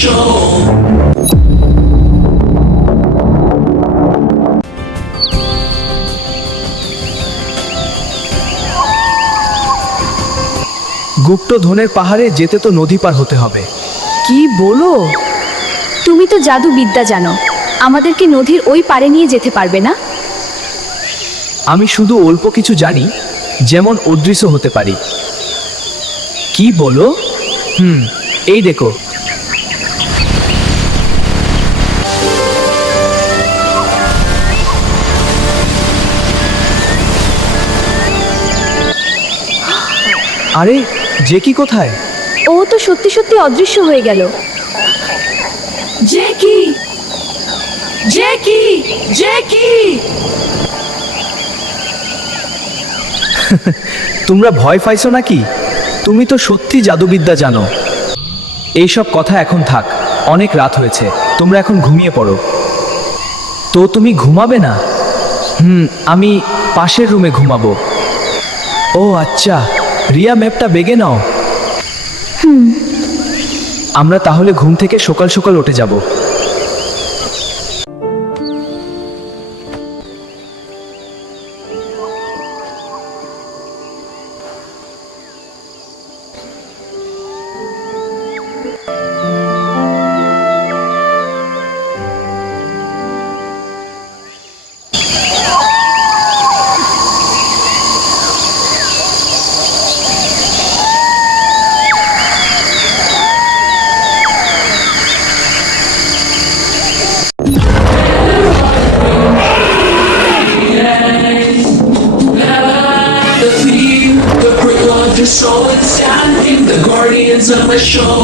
show. গুপ্তধনের পাহাড়ে যেতে তো নদী পার হতে হবে। কি বলো? তুমি তো জাদু বিদ্যা জানো, আমাদেরকে নদীর ওই পারে নিয়ে যেতে পারবে না? আমি শুধু অল্প কিছু জানি, যেমন অদৃশ্য হতে পারি। কি বলো? এই দেখো। আরে জেকি কোথায়? ও তো সত্যি সত্যি অদৃশ্য হয়ে গেল। Jackie, Jackie, Jackie! তোমরা ভয় পাইছো নাকি? তুমি তো সত্যি জাদুবিদ্যা জানো। এইসব কথা এখন থাক, অনেক রাত হয়েছে, তোমরা এখন ঘুমিয়ে পড়ো। তো তুমি ঘুমাবে না? আমি পাশের রুমে ঘুমাবো। ও আচ্ছা, রিয়া ম্যাপটা বেগে নাও। আমরা তাহলে ঘুম থেকে সকাল সকাল উঠে যাব। The theme, the great one, the soul, and standing, the guardians of the show.